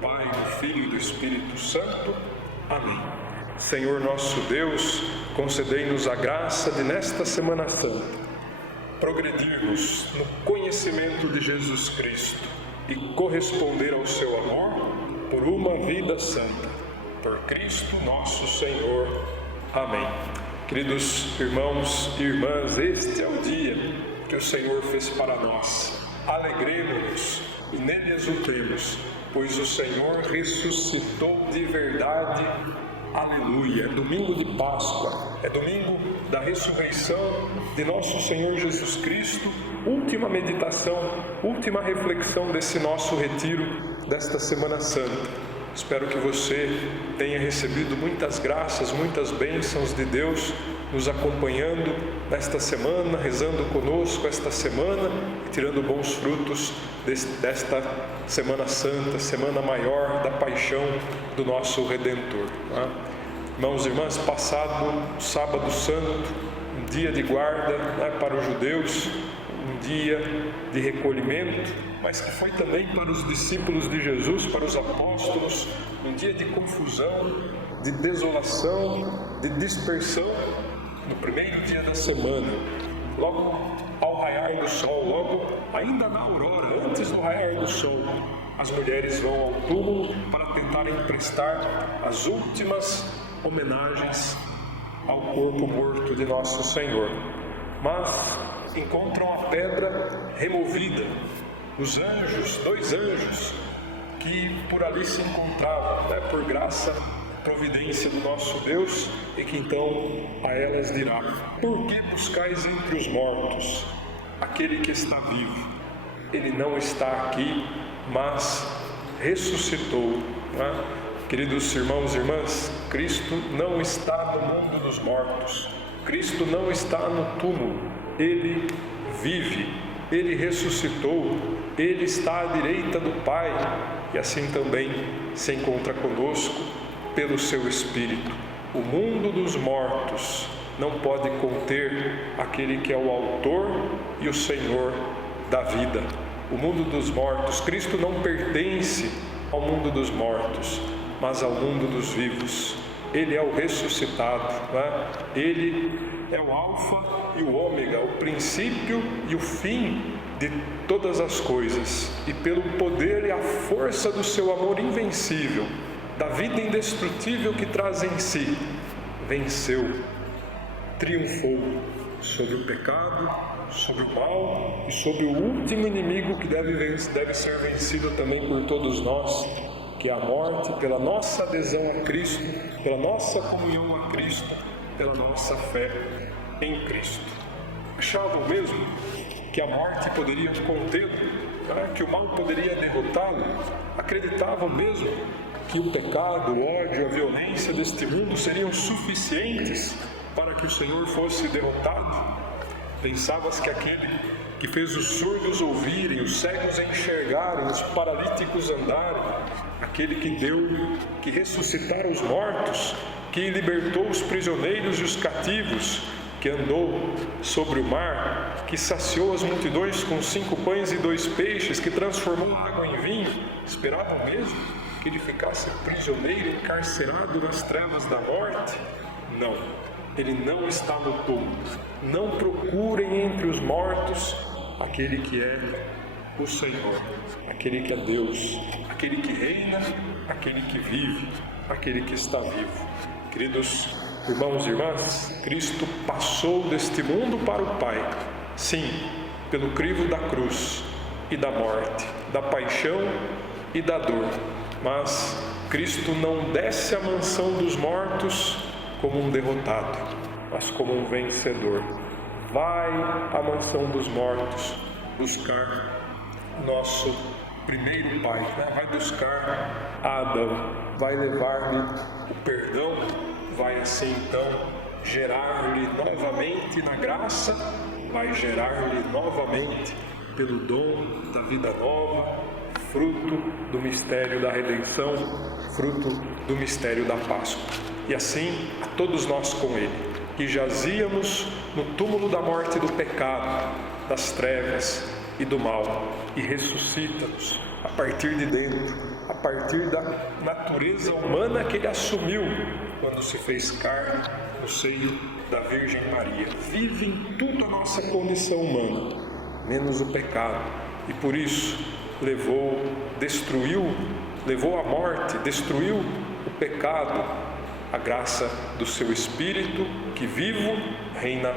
Pai, do Filho e do Espírito Santo. Amém. Senhor nosso Deus, concedei-nos a graça de, nesta Semana Santa, progredirmos no conhecimento de Jesus Cristo e corresponder ao seu amor por uma vida santa. Por Cristo nosso Senhor. Amém. Queridos irmãos e irmãs, este é o dia que o Senhor fez para nós. Alegremos-nos e nele exultemos, pois o Senhor ressuscitou de verdade. Aleluia! É domingo de Páscoa, é domingo da ressurreição de nosso Senhor Jesus Cristo, última meditação, última reflexão desse nosso retiro desta Semana Santa. Espero que você tenha recebido muitas graças, muitas bênçãos de Deus, nos acompanhando nesta semana, rezando conosco esta semana e tirando bons frutos desta Semana Santa, Semana Maior da Paixão do nosso Redentor. Tá? Irmãos e irmãs, passado Sábado Santo, um dia de guarda, né, para os judeus, um dia de recolhimento, mas que foi também para os discípulos de Jesus, para os apóstolos, um dia de confusão, de desolação, de dispersão, no primeiro dia da semana, logo ao raiar do sol, logo ainda na aurora, antes do raiar do sol, as mulheres vão ao túmulo para tentarem prestar as últimas homenagens ao corpo morto de nosso Senhor. Mas encontram a pedra removida. Os anjos, 2 anjos, que por ali se encontravam, né, por graça, providência do nosso Deus, e que então a elas dirá: por que buscais entre os mortos aquele que está vivo? Ele não está aqui, mas ressuscitou. Né? Queridos irmãos e irmãs, Cristo não está no mundo dos mortos. Cristo não está no túmulo. Ele vive, Ele ressuscitou, Ele está à direita do Pai e assim também se encontra conosco pelo seu Espírito. O mundo dos mortos não pode conter aquele que é o autor e o Senhor da vida. O mundo dos mortos, Cristo não pertence ao mundo dos mortos, mas ao mundo dos vivos. Ele é o ressuscitado, né? Ele é o alfa e o ômega, o princípio e o fim de todas as coisas. E pelo poder e a força do seu amor invencível, da vida indestrutível que traz em si, venceu, triunfou sobre o pecado, sobre o mal e sobre o último inimigo que deve ser vencido também por todos nós, que é a morte, pela nossa adesão a Cristo, pela nossa comunhão a Cristo, pela nossa fé em Cristo. Achavam mesmo que a morte poderia contê-lo, que o mal poderia derrotá-lo? Acreditavam mesmo que o pecado, o ódio, a violência deste mundo seriam suficientes para que o Senhor fosse derrotado? Pensavas que aquele que fez os surdos ouvirem, os cegos enxergarem, os paralíticos andarem, aquele que ressuscitaram os mortos, que libertou os prisioneiros e os cativos, que andou sobre o mar, que saciou as multidões com 5 pães e 2 peixes, que transformou a água em vinho, esperavam mesmo que ele ficasse prisioneiro, encarcerado nas trevas da morte? Não, ele não está no túmulo. Não procurem entre os mortos aquele que é o Senhor, aquele que é Deus, aquele que reina, aquele que vive, aquele que está vivo. Queridos irmãos e irmãs, Cristo passou deste mundo para o Pai, sim, pelo crivo da cruz e da morte, da paixão e da dor. Mas Cristo não desce à mansão dos mortos como um derrotado, mas como um vencedor. Vai à mansão dos mortos buscar nosso primeiro pai, né? Vai buscar Adão, vai levar-lhe o perdão, vai assim então gerar-lhe novamente na graça, vai gerar-lhe novamente pelo dom da vida nova, fruto do mistério da redenção, fruto do mistério da Páscoa. E assim a todos nós com ele, que jazíamos no túmulo da morte e do pecado, das trevas e do mal, e ressuscita-nos a partir de dentro, a partir da natureza humana que Ele assumiu quando se fez carne no seio da Virgem Maria. Vive em tudo a nossa condição humana, menos o pecado, e por isso levou à morte, destruiu o pecado, a graça do seu Espírito, que vivo reina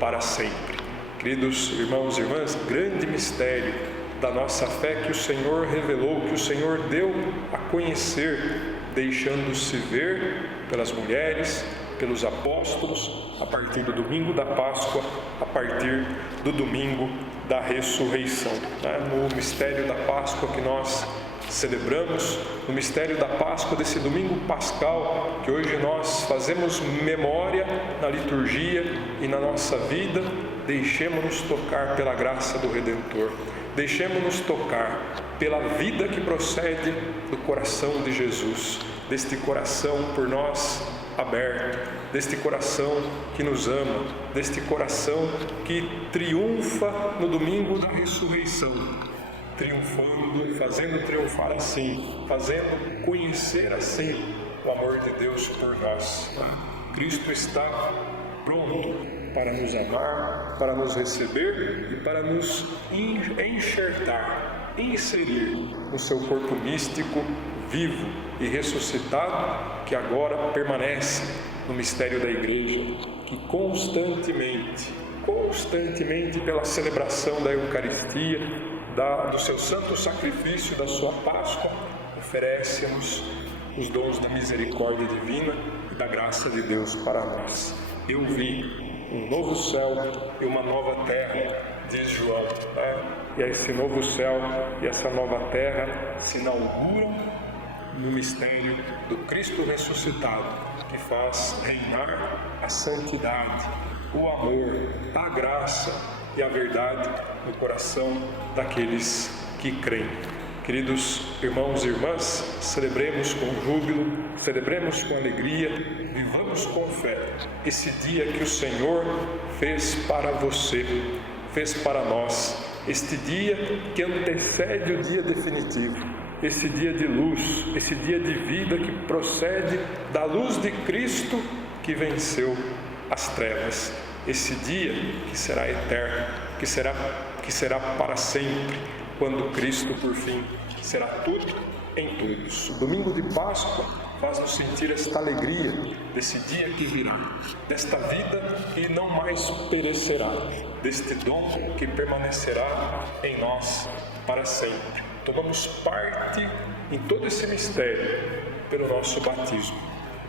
para sempre. Queridos irmãos e irmãs, grande mistério da nossa fé que o Senhor revelou, que o Senhor deu a conhecer, deixando-se ver pelas mulheres, pelos apóstolos, a partir do domingo da Páscoa, a partir do domingo da ressurreição. No mistério da Páscoa que nós celebramos, no mistério da Páscoa, desse domingo pascal, que hoje nós fazemos memória na liturgia e na nossa vida, deixemos-nos tocar pela graça do Redentor, deixemos-nos tocar pela vida que procede do coração de Jesus, deste coração por nós aberto, deste coração que nos ama, deste coração que triunfa no domingo da ressurreição, triunfando, fazendo triunfar assim, fazendo conhecer assim o amor de Deus por nós. Cristo está pronto para nos amar, para nos receber e para nos enxertar, inserir no seu corpo místico, vivo e ressuscitado, que agora permanece no mistério da Igreja, que constantemente, pela celebração da Eucaristia, do seu santo sacrifício, da sua Páscoa, oferece-nos os dons da misericórdia divina e da graça de Deus para nós. Eu vi um novo céu e uma nova terra, diz João, e esse novo céu e essa nova terra se inauguram no mistério do Cristo ressuscitado, que faz reinar a santidade, o amor, a graça e a verdade no coração daqueles que creem. Queridos irmãos e irmãs, celebremos com júbilo, celebremos com alegria, vivamos com fé esse dia que o Senhor fez para você, fez para nós, este dia que antecede o dia definitivo, esse dia de luz, esse dia de vida que procede da luz de Cristo que venceu as trevas, esse dia que será eterno, que será para sempre, quando Cristo, por fim, será tudo em todos. O domingo de Páscoa faz-nos sentir esta alegria desse dia que virá, desta vida que não mais perecerá, deste dom que permanecerá em nós para sempre. Tomamos parte em todo esse mistério pelo nosso batismo.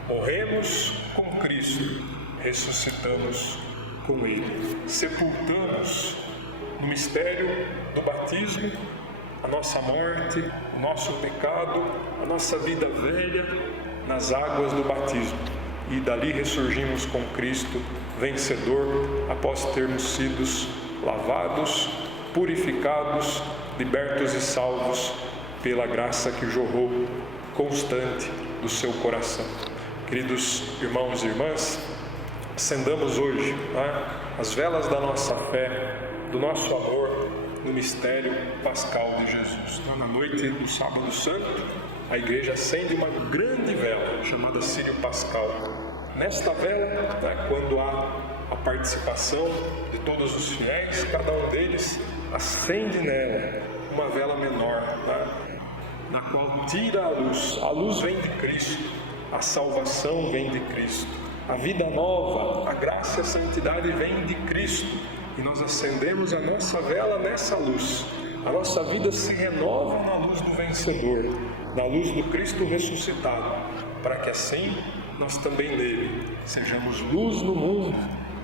Morremos com Cristo, ressuscitamos com Ele, sepultamos no mistério do batismo a nossa morte, o nosso pecado, a nossa vida velha nas águas do batismo, e dali ressurgimos com Cristo vencedor, após termos sido lavados, purificados, libertos e salvos pela graça que jorrou constante do seu coração. Queridos irmãos e irmãs, acendamos hoje as velas da nossa fé, do nosso amor no mistério pascal de Jesus. Na noite do Sábado Santo, a Igreja acende uma grande vela chamada Círio Pascal. Nesta vela, quando há a participação de todos os fiéis, cada um deles acende nela uma vela menor, na qual tira a luz vem de Cristo, a salvação vem de Cristo, a vida nova, a graça e a santidade vem de Cristo, e nós acendemos a nossa vela nessa luz. A nossa vida se renova na luz do vencedor, na luz do Cristo ressuscitado, para que assim nós também nele sejamos luz no mundo,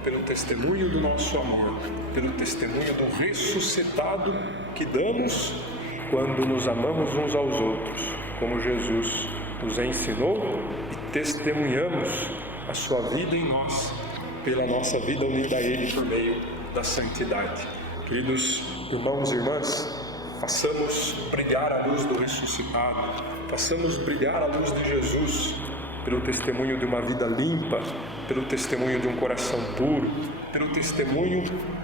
pelo testemunho do nosso amor, pelo testemunho do ressuscitado que damos quando nos amamos uns aos outros, como Jesus nos ensinou, e testemunhamos a sua vida em nós, pela nossa vida unida a Ele por meio da santidade. Queridos irmãos e irmãs, façamos brilhar a luz do ressuscitado, façamos brilhar a luz de Jesus pelo testemunho de uma vida limpa, pelo testemunho de um coração puro, pelo testemunho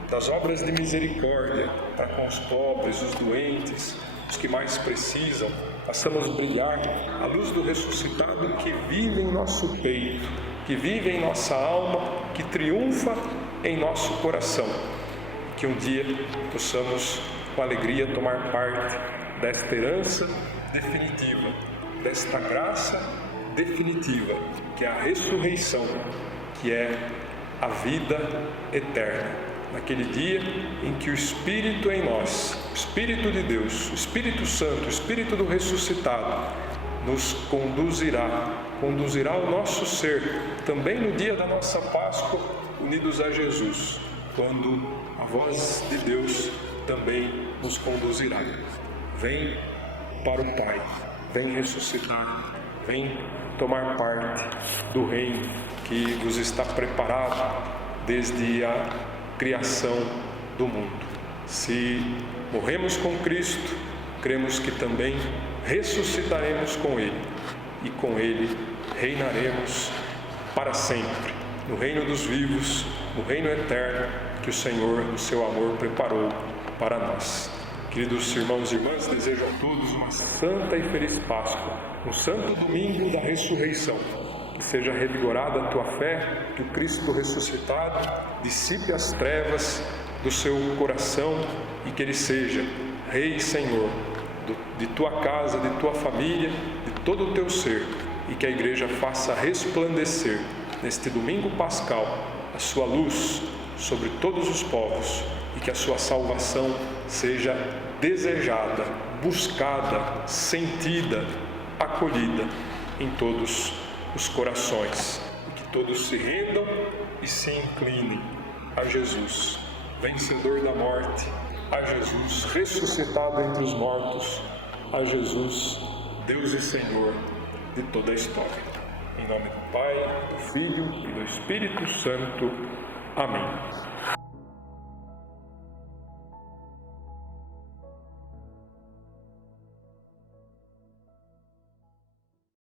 das obras de misericórdia para com os pobres, os doentes, os que mais precisam. Façamos brilhar a luz do ressuscitado que vive em nosso peito, que vive em nossa alma, que triunfa em nosso coração. Que um dia possamos, com alegria, tomar parte desta herança definitiva, desta graça definitiva, que é a ressurreição, que é a vida eterna. Naquele dia em que o Espírito em nós, o Espírito de Deus, o Espírito Santo, o Espírito do ressuscitado, nos conduzirá o nosso ser, também no dia da nossa Páscoa, unidos a Jesus, quando a voz de Deus também nos conduzirá. Vem para o Pai, vem ressuscitar, vem tomar parte do reino que vos está preparado desde a criação do mundo. Se morremos com Cristo, cremos que também ressuscitaremos com Ele e com Ele reinaremos para sempre, no reino dos vivos, no reino eterno que o Senhor, no seu amor, preparou para nós. Queridos irmãos e irmãs, desejo a todos uma santa e feliz Páscoa, um santo domingo da ressurreição. Que seja revigorada a tua fé, que o Cristo ressuscitado dissipe as trevas do seu coração e que Ele seja Rei e Senhor de tua casa, de tua família, de todo o teu ser, e que a Igreja faça resplandecer neste domingo pascal a sua luz sobre todos os povos e que a sua salvação seja desejada, buscada, sentida, acolhida em todos os corações, e que todos se rendam e se inclinem a Jesus, vencedor da morte, a Jesus ressuscitado entre os mortos, a Jesus, Deus e Senhor de toda a história. Em nome do Pai, do Filho e do Espírito Santo. Amém.